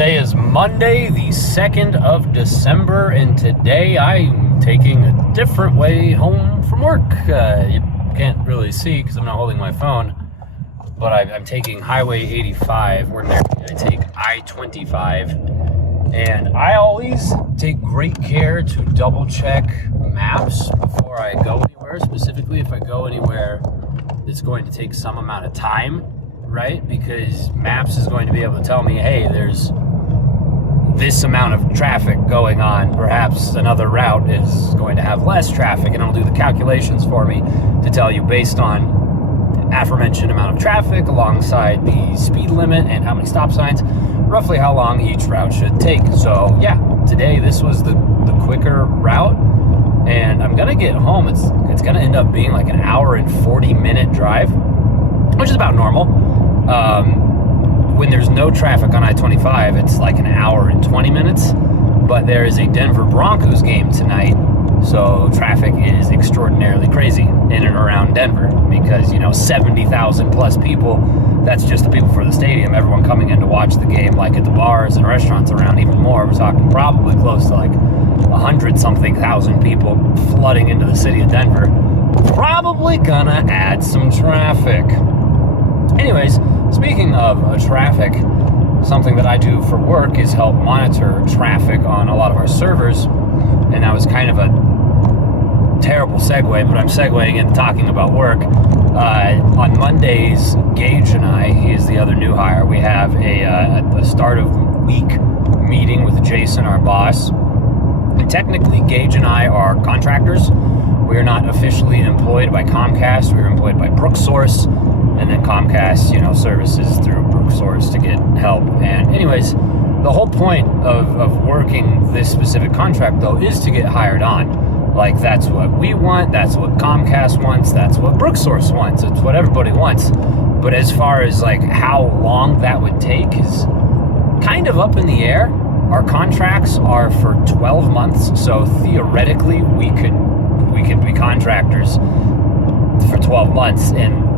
Today is Monday, the 2nd of December, and today I'm taking a different way home from work. You can't really see because I'm not holding my phone, but I'm taking Highway 85. Where I take I-25, and I always take great care to double check maps before I go anywhere, specifically if I go anywhere that's going to take some amount of time, right? Because maps is going to be able to tell me, hey, there's this amount of traffic going on, perhaps another route is going to have less traffic, and it'll do the calculations for me to tell you based on aforementioned amount of traffic alongside the speed limit and how many stop signs, roughly how long each route should take. So yeah, today this was the quicker route, and I'm gonna get home. It's gonna end up being like an hour and 40-minute drive, which is about normal. When there's no traffic on I-25, it's like an hour and 20 minutes, but there is a Denver Broncos game tonight, so traffic is extraordinarily crazy in and around Denver because, 70,000 plus people, that's just the people for the stadium, everyone coming in to watch the game, like at the bars and restaurants around even more. We're talking probably close to like 100-something thousand people flooding into the city of Denver. Probably gonna add some traffic. Anyways, speaking of traffic, something that I do for work is help monitor traffic on a lot of our servers, and that was kind of a terrible segue, but I'm segueing into talking about work. On Mondays, Gage and I, he is the other new hire, we have a start of week meeting with Jason, our boss, and technically Gage and I are contractors. We are not officially employed by Comcast, we are employed by BrookSource, and then Comcast, services through BrookSource to get help. And anyways, the whole point of working this specific contract, though, is to get hired on. Like, that's what we want, that's what Comcast wants, that's what BrookSource wants, it's what everybody wants. But as far as, like, how long that would take is kind of up in the air. Our contracts are for 12 months, so theoretically we could be contractors for 12 months, and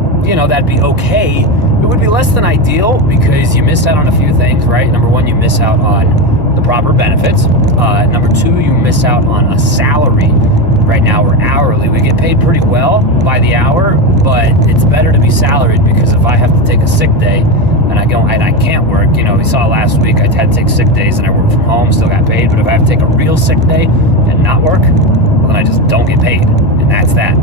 that'd be okay. It would be less than ideal because you miss out on a few things, right? Number one, you miss out on the proper benefits. Number two, you miss out on a salary. Right now we're hourly. We get paid pretty well by the hour, but it's better to be salaried because if I have to take a sick day and I can't work, we saw last week I had to take sick days and I worked from home, still got paid. But if I have to take a real sick day and not work, well, then I just don't get paid, and that's that.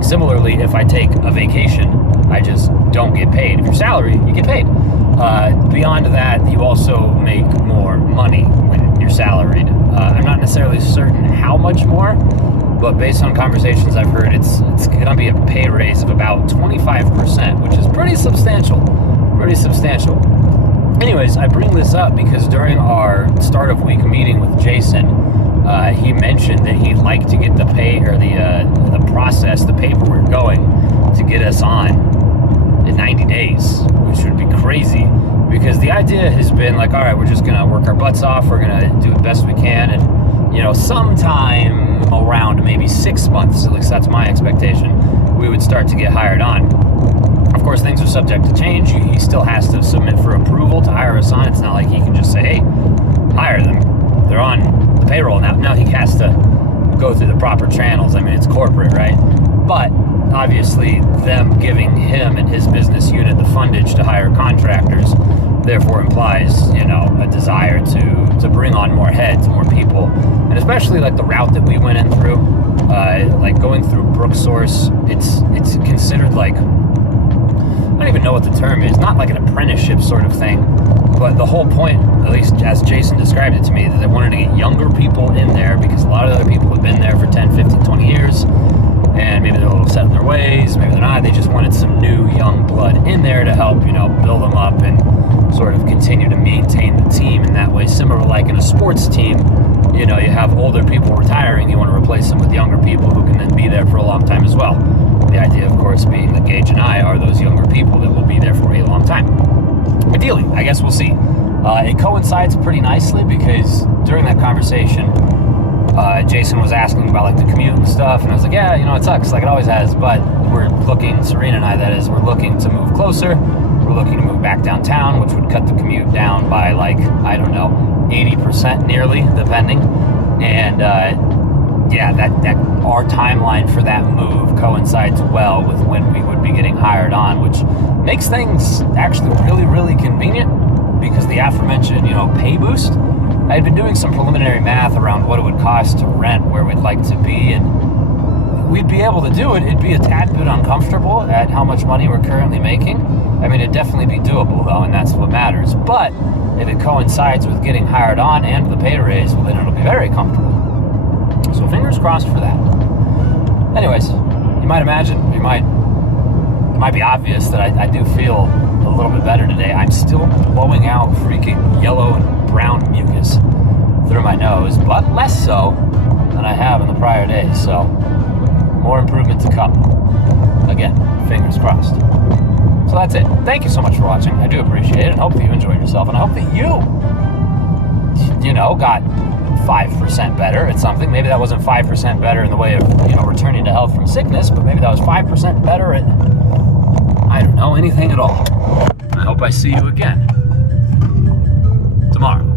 Similarly, if I take a vacation, I just don't get paid. If you're salaried, you get paid. Beyond that, you also make more money when you're salaried. I'm not necessarily certain how much more, but based on conversations I've heard, it's going to be a pay raise of about 25%, which is pretty substantial. Anyways, I bring this up because during our start of week meeting with Jason, he mentioned that he'd like to get the pay or the process, the paperwork going to get us on in 90 days, which would be crazy because the idea has been like, all right, we're just going to work our butts off. We're going to do the best we can. And, sometime around maybe 6 months, at least that's my expectation, we would start to get hired on. Of course, things are subject to change. He still has to submit for approval to hire us on. It's not like he can just say, hey, hire them. They're on the payroll now. Now he has to go through the proper channels. I mean, it's corporate, right? But obviously them giving him and his business unit the fundage to hire contractors therefore implies, a desire to bring on more heads, more people. And especially like the route that we went in through, like going through BrookSource, it's considered like, I don't even know what the term is, not like an apprenticeship sort of thing, but the whole point, at least as Jason described it to me, that they wanted to get younger people in there because a lot of other people have been there for 10, 15, 20 years, and maybe they're a little set in their ways, maybe they're not. They just wanted some new young blood in there to help, build them up and sort of continue to maintain the team in that way. Similar like in a sports team, you have older people retiring, you want to replace them with younger people who can then be there for a long time as well. The idea, of course, being that Gage and I are those younger people that will be there for a long time. Ideally, I guess we'll see. It coincides pretty nicely because during that conversation, Jason was asking about like the commute and stuff, and I was like, yeah, it sucks like it always has, but we're looking, Serena and I, that is, we're looking to move closer We're looking to move back downtown, which would cut the commute down by like, I don't know, 80% nearly, depending. And yeah, that our timeline for that move coincides well with when we would be getting hired on, which makes things actually really, really convenient because the aforementioned, pay boost. I had been doing some preliminary math around what it would cost to rent where we'd like to be, and we'd be able to do it. It'd be a tad bit uncomfortable at how much money we're currently making. I mean, it'd definitely be doable though, and that's what matters. But if it coincides with getting hired on and the pay raise, well, then it'll be very comfortable. So fingers crossed for that. Anyways, you might imagine, it might be obvious that I do feel a little bit better today. I'm still blowing out freaking yellow and brown mucus through my nose, but less so than I have in the prior days. So more improvement to come. Again, fingers crossed. So that's it. Thank you so much for watching. I do appreciate it, and hope that you enjoyed yourself, and I hope that you got 5% better at something. Maybe that wasn't 5% better in the way of, returning to health from sickness, but maybe that was 5% better at, I don't know, anything at all. I hope I see you again tomorrow.